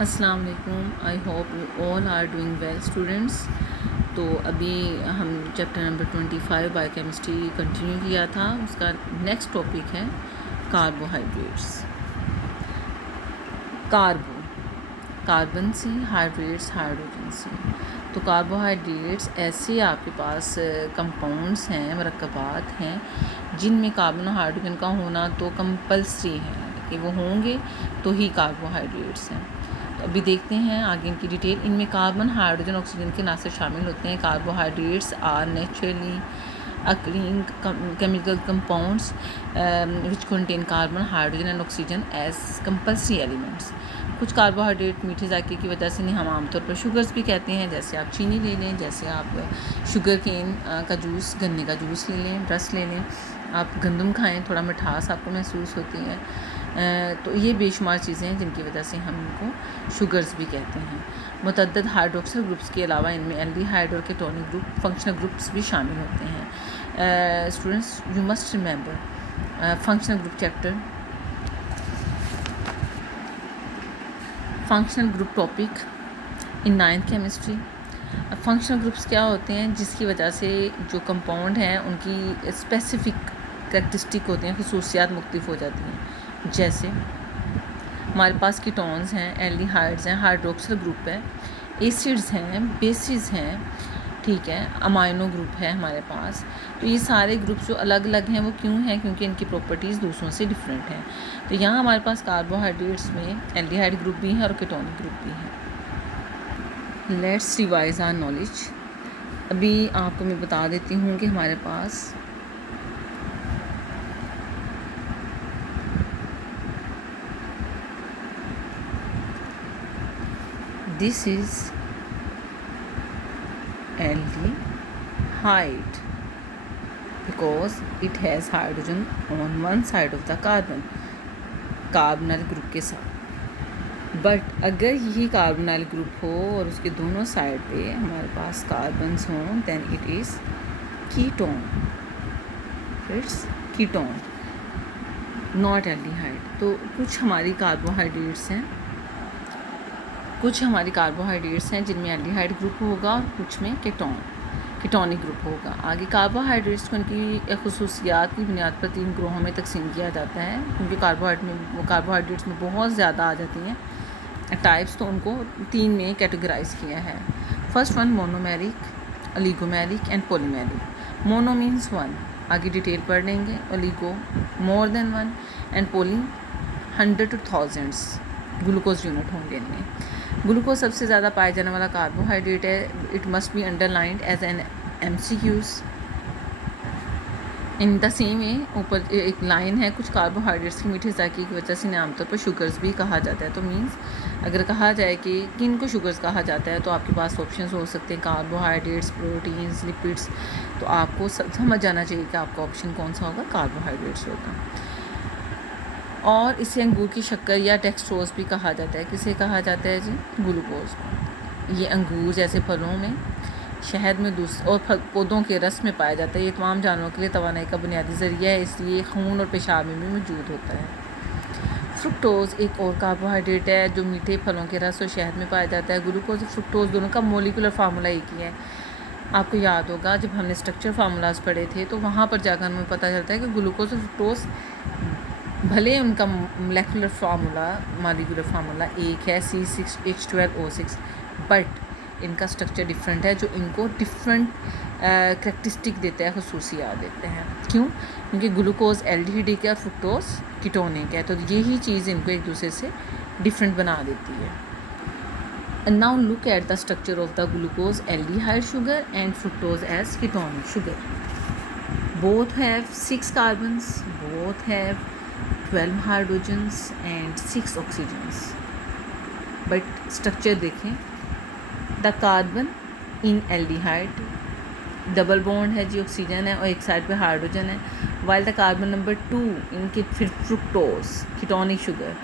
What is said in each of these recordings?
अस्सलाम वालेकुम। I hope you all are doing well students. तो अभी हम चैप्टर नंबर 25 बायोकेमिस्ट्री कंटिन्यू किया था। उसका नेक्स्ट टॉपिक है कार्बोहाइड्रेट्स। कार्बन से, हाइड्रेट्स हाइड्रोजन से। तो कार्बोहाइड्रेट्स ऐसे आपके पास कंपाउंड्स हैं, मरकबात हैं जिनमें कार्बन और हाइड्रोजन का होना तो कंपलसरी है कि वो होंगे तो ही कार्बोहाइड्रेट्स हैं। तो अभी देखते हैं आगे इनकी डिटेल। इनमें कार्बन, हाइड्रोजन, ऑक्सीजन के नासर शामिल होते हैं। Carbohydrates are naturally occurring chemical compounds which contain carbon, hydrogen and oxygen as compulsory elements। कुछ कार्बोहाइड्रेट मीठे जायके की वजह से नहीं हम आमतौर पर शुगर्स भी कहते हैं। जैसे आप चीनी ले लें, जैसे आप शुगर केन का जूस, गन्ने का जूस ले लें, रस ले लें, आप गंदम खाएं, थोड़ा मिठास आपको महसूस होती है। तो ये बेशुमार चीज़ें हैं जिनकी वजह से हम इनको शुगर्स भी कहते हैं। मुतअद्दिद हाइड्रोक्सिल ग्रुप्स के अलावा इनमें एल्डिहाइड और केटोनिक ग्रुप, फंक्शनल ग्रुप्स भी शामिल होते हैं। Students you must remember functional group chapter, functional group topic in 9th chemistry. Functional groups क्या होते हैं? जिसकी वजह से जो कंपाउंड हैं उनकी स्पेसिफिक करैक्टरिस्टिक होती हैं, खसूसियात मुख्तलिफ हो जाती हैं। जैसे हमारे पास कीटोन्स हैं, एल्डिहाइड्स हैं, हाइड्रोक्सिल ग्रुप है, एसिड्स हैं, बेसिस हैं, ठीक है, अमाइनो ग्रुप है हमारे पास। तो ये सारे ग्रुप्स जो अलग अलग हैं वो क्यों हैं? क्योंकि इनकी प्रॉपर्टीज़ दूसरों से डिफरेंट हैं। तो यहाँ हमारे पास कार्बोहाइड्रेट्स में एल्डिहाइड ग्रुप भी है और कीटोनिक ग्रुप भी है। Let's revise our knowledge. अभी आपको मैं बता देती हूँ कि हमारे पास this is aldehyde because it has hydrogen on one side of the carbonyl group के साथ। बट अगर यही कार्बोनाइल ग्रुप हो और उसके दोनों साइड पे हमारे पास कार्बन्स हों then it is ketone. It's ketone not aldehyde. तो कुछ हमारी कार्बोहाइड्रेट्स हैं जिनमें एल्डिहाइड ग्रुप होगा और कुछ में कीटोनिक ग्रुप होगा। आगे कार्बोहाइड्रेट्स को उनकी खसूसियात की बुनियाद पर 3 ग्रोहों में तकसीम किया जाता है, क्योंकि कार्बोहाइड्रेट्स में बहुत ज़्यादा आ जाती हैं टाइप्स, तो उनको 3 में कैटेगराइज किया है। First one monomeric, oligomeric and polymeric. Mono means 1, आगे डिटेल पढ़ लेंगे। Oligo more than 1 and poly 100 to thousands glucose unit होंगे इनमें। ग्लूकोज सबसे ज़्यादा पाया जाने वाला कार्बोहाइड्रेट है। It must be underlined as an MCQs in the same way. ऊपर एक लाइन है, कुछ कार्बोहाइड्रेट्स की मीठे जायके की वजह से इन्हें आमतौर पर शुगर्स भी कहा जाता है। तो मीन्स अगर कहा जाए कि किन को शुगर्स कहा जाता है तो आपके पास ऑप्शंस हो सकते हैं कार्बोहाइड्रेट्स, प्रोटीन्स, लिपिड्स। तो आपको समझ जाना चाहिए कि आपका ऑप्शन कौन सा होगा, कार्बोहाइड्रेट्स होगा। और इसे अंगूर की शक्कर या डेक्सट्रोज भी कहा जाता है। किसे कहा जाता है जी? ग्लूकोज को। ये अंगूर जैसे फलों में, शहद में और पौधों के रस में पाया जाता है। ये तमाम जानवरों के लिए तवानाई का बुनियादी ज़रिया है, इसलिए खून और पेशाब में भी मौजूद होता है। फ्रुक्टोज़ एक और कार्बोहाइड्रेट है जो मीठे फलों के रस और शहद में पाया जाता है। ग्लूकोज और फ्रुक्टोज़ दोनों का मोलिकुलर फार्मूला एक ही है। आपको याद होगा जब हमने स्ट्रक्चर फार्मूलाज पढ़े थे तो वहाँ पर जाकर हमें पता चलता है कि ग्लूकोज और फ्रुक्टोज़ भले उनका मोलेकुलर फार्मूला एक है C6H12O6, बट इनका स्ट्रक्चर डिफरेंट है जो इनको डिफरेंट करैक्टरिस्टिक देता है, खसूसियात देते हैं। क्यों? क्योंकि ग्लूकोज एल्डिहाइड है और फ्रुक्टोज कीटोनिक है, तो यही चीज़ इनको एक दूसरे से डिफरेंट बना देती है। And now look at the structure of the glucose aldehyde sugar and fructose as ketonic sugar. Both have 6 carbons, both have 12 hydrogens and 6 oxygens. But structure देखें, the carbon in aldehyde double bond है जी, oxygen है और एक side पे hydrogen है, while the carbon number 2 इनके फिर fructose ketonic sugar,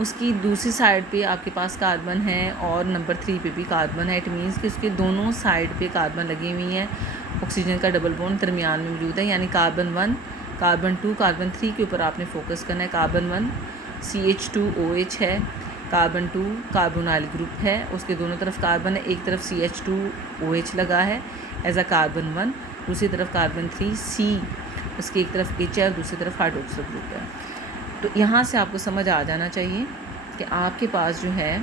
उसकी दूसरी साइड पे आपके पास कार्बन है और नंबर 3 पे भी कार्बन है। इट मीन्स कि उसके दोनों साइड पे कार्बन लगी हुई हैं, ऑक्सीजन का डबल बॉन्ड दरमियान में मौजूद है। यानी कार्बन 1, कार्बन 2, कार्बन 3 के ऊपर आपने फोकस करना है। कार्बन 1 CH2OH है, कार्बन 2 कार्बोनाइल ग्रुप है, उसके दोनों तरफ कार्बन है, एक तरफ CH2OH लगा है एज अ कार्बन 1, दूसरी तरफ कार्बन 3C, उसकी एक तरफ H है और दूसरी तरफ हाइड्रोक्सिल ग्रुप है। तो यहाँ से आपको समझ आ जाना चाहिए कि आपके पास जो है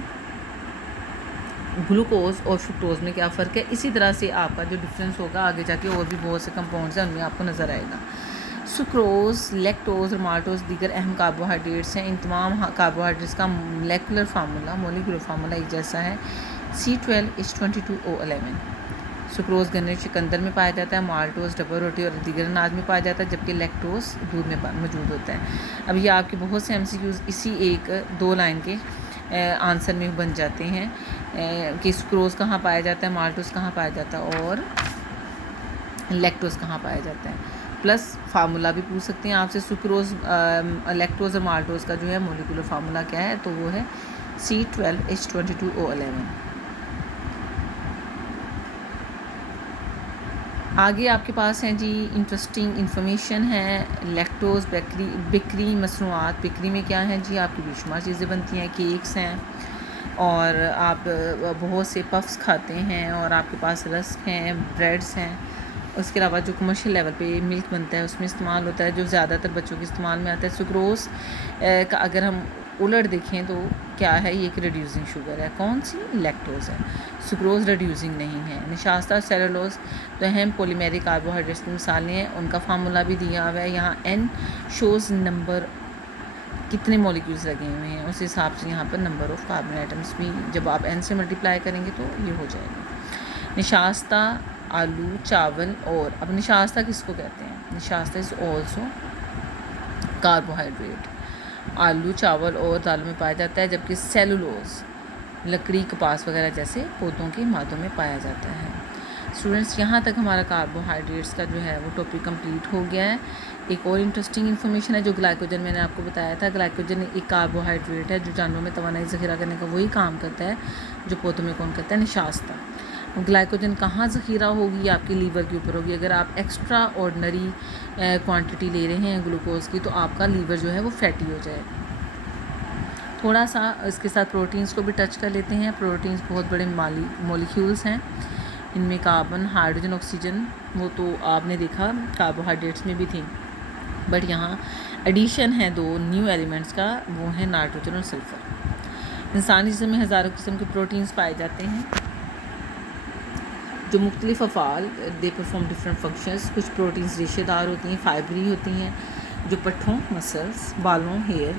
ग्लूकोज और फ्रुक्टोज में क्या फ़र्क है। इसी तरह से आपका जो डिफरेंस होगा आगे जाके और भी बहुत से कंपाउंड्स हैं उनमें आपको नज़र आएगा। सुक्रोज, लैक्टोज और माल्टोज दीगर अहम कार्बोहाइड्रेट्स हैं। इन तमाम कार्बोहाइड्रेट्स का मोलिकुलर फार्मूला एक जैसा है, C12H22O11। सुक्रोज गन्ने चुकंदर में पाया जाता है, माल्टोज डबल रोटी और दीगर अनाज में पाया जाता है, जबकि लैक्टोज दूध में मौजूद होता है। अब ये आपके बहुत से MCQs इसी एक 2 लाइन के आंसर में बन जाते हैं कि सुक्रोज कहाँ पाया जाता है, माल्टोज कहाँ पाया जाता है और लैक्टोज कहाँ पाया जाता है। प्लस फार्मूला भी पूछ सकते हैं आपसे, सुक्रोज, लैक्टोज और माल्टोज का जो है मोलिकुलर फार्मूला क्या है, तो वो है C12H22O11। आगे आपके पास हैं जी इंटरेस्टिंग इन्फॉर्मेशन है। लैक्टोज बेकरी मसनूआत, बेकरी में क्या है जी, आपकी बेशुमार चीज़ें बनती हैं, केक्स हैं और आप बहुत से पफ्स खाते हैं और आपके पास रस्क हैं, ब्रेड्स हैं। उसके अलावा जो कमर्शियल लेवल पे मिल्क बनता है उसमें इस्तेमाल होता है, जो ज़्यादातर बच्चों के इस्तेमाल में आता है। सुक्रोज का अगर हम उलट देखें तो क्या है, ये एक रिड्यूसिंग शुगर है। कौन सी? लैक्टोज है। सुक्रोज रिड्यूसिंग नहीं है। निशास्ता, सेलुलोज तो अहम पॉलीमेरिक कार्बोहाइड्रेट्स की मिसालें हैं, उनका फार्मूला भी दिया हुआ है। यहाँ N शोज़ नंबर कितने मॉलिक्यूल्स लगे हुए हैं, उस हिसाब से यहाँ पर नंबर ऑफ़ कार्बन आइटम्स भी जब आप N से मल्टीप्लाई करेंगे तो ये हो जाएगा। निशास्ता, आलू, चावल और अब निशास्ता किसको कहते हैं? निशास्ता इज़ ऑल्सो कार्बोहाइड्रेट। आलू, चावल और दालों में पाया जाता है, जबकि सेलुलोज लकड़ी, कपास वगैरह जैसे पौधों के मादों में पाया जाता है। स्टूडेंट्स, यहाँ तक हमारा कार्बोहाइड्रेट्स का जो है वो टॉपिक कंप्लीट हो गया है। एक और इंटरेस्टिंग इन्फॉर्मेशन है जो ग्लाइकोजन मैंने आपको बताया था। ग्लाइकोजन एक कार्बोहाइड्रेट है जो जानवरों में तवानाई ज़ख़ीरा करने का वही काम करता है जो पौधों में कौन करता है? निशास्ता। ग्लाइकोजन कहाँ ज़ख़ीरा होगी? आपके लीवर के ऊपर होगी। अगर आप एक्स्ट्रा ऑर्डनरी क्वांटिटी ले रहे हैं ग्लूकोज की तो आपका लीवर जो है वो फैटी हो जाएगा। थोड़ा सा इसके साथ प्रोटीन्स को भी टच कर लेते हैं। प्रोटीन्स बहुत बड़े मॉलिक्यूल्स हैं, इनमें कार्बन, हाइड्रोजन, ऑक्सीजन, वो तो आपने देखा कार्बोहाइड्रेट्स में भी थी, बट यहाँ एडिशन है 2 न्यू एलिमेंट्स का, वो है नाइट्रोजन और सल्फ़र। इंसानी जिस्म में हज़ारों किस्म के प्रोटीन्स पाए जाते हैं जो मुख्तलिफ अफ़ाल दे परफॉर्म डिफरेंट फंक्शंस। कुछ प्रोटीन्स रेशेदार होती हैं, फाइबरी होती हैं, जो पट्ठों, मसल्स, बालों, हेयर,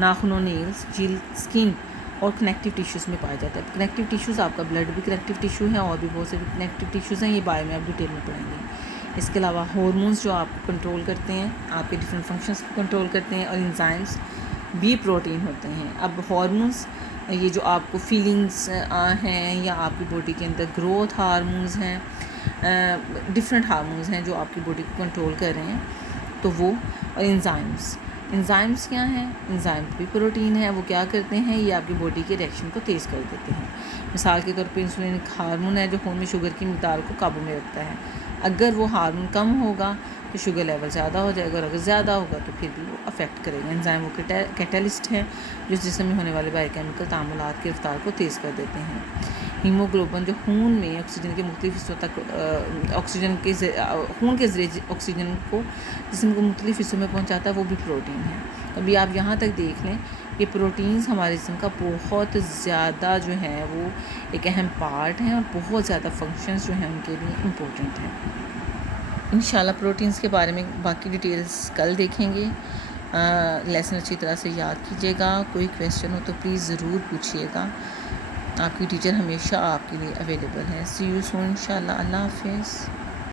नाखूनों, नेल्स, जिल्द, स्किन और कनेक्टिव टिश्यूज़ में पाया जाता है। कनेक्टिव टिश्यूज़, आपका ब्लड भी कनेक्टिव टिश्यू है और भी बहुत से कनेक्टिव टिश्यूज़ हैं, ये बायो में आप डिटेल में पढ़ेंगे। इसके अलावा हार्मोन्स जो आप कंट्रोल करते हैं, आपके डिफरेंट फंक्शंस को कंट्रोल करते हैं, और एंजाइम्स भी प्रोटीन होते हैं। अब हार्मोन्स, ये जो आपको फीलिंग्स हैं या आपकी बॉडी के अंदर ग्रोथ हार्मोन्स हैं, डिफरेंट हार्मोन्स हैं जो आपकी बॉडी को कंट्रोल कर रहे हैं, तो वो। और एंजाइम्स क्या हैं? एंजाइम भी प्रोटीन है। वो क्या करते हैं? ये आपकी बॉडी के रिएक्शन को तेज़ कर देते हैं। मिसाल के तौर पे इंसुलिन एक हार्मोन है जो खून में शुगर की मिक़दार को काबू में रखता है। अगर वो हार्मोन कम होगा तो शुगर लेवल ज़्यादा हो जाएगा, और अगर ज़्यादा होगा तो फिर भी वो अफेक्ट करेगा। एंजाइम वो कैटलिस्ट है जो जिस्म में होने वाले बायोकेमिकल तामुलात की रफ्तार को तेज़ कर देते हैं। हीमोग्लोबिन जो खून में ऑक्सीजन के मुख्तलिफ हिस्सों तक खून के ज़रिए ऑक्सीजन को जिस्म को मुख्तलिफ हिस्सों में पहुंचाता है, वो भी प्रोटीन है। अभी आप यहाँ तक देख लें कि प्रोटीन्स हमारे जिस्म का बहुत ज़्यादा जो है वो एक अहम पार्ट है और बहुत ज़्यादा फंक्शंस जो हैं उनके लिए इम्पोर्टेंट हैं। इंशाल्लाह प्रोटीन्स के बारे में बाकी डिटेल्स कल देखेंगे। लेसन अच्छी तरह से याद कीजिएगा। कोई क्वेश्चन हो तो प्लीज़ ज़रूर पूछिएगा। आपकी टीचर हमेशा आपके लिए अवेलेबल है। सी यू सून इंशाल्लाह। अल्लाह हाफ़िज़।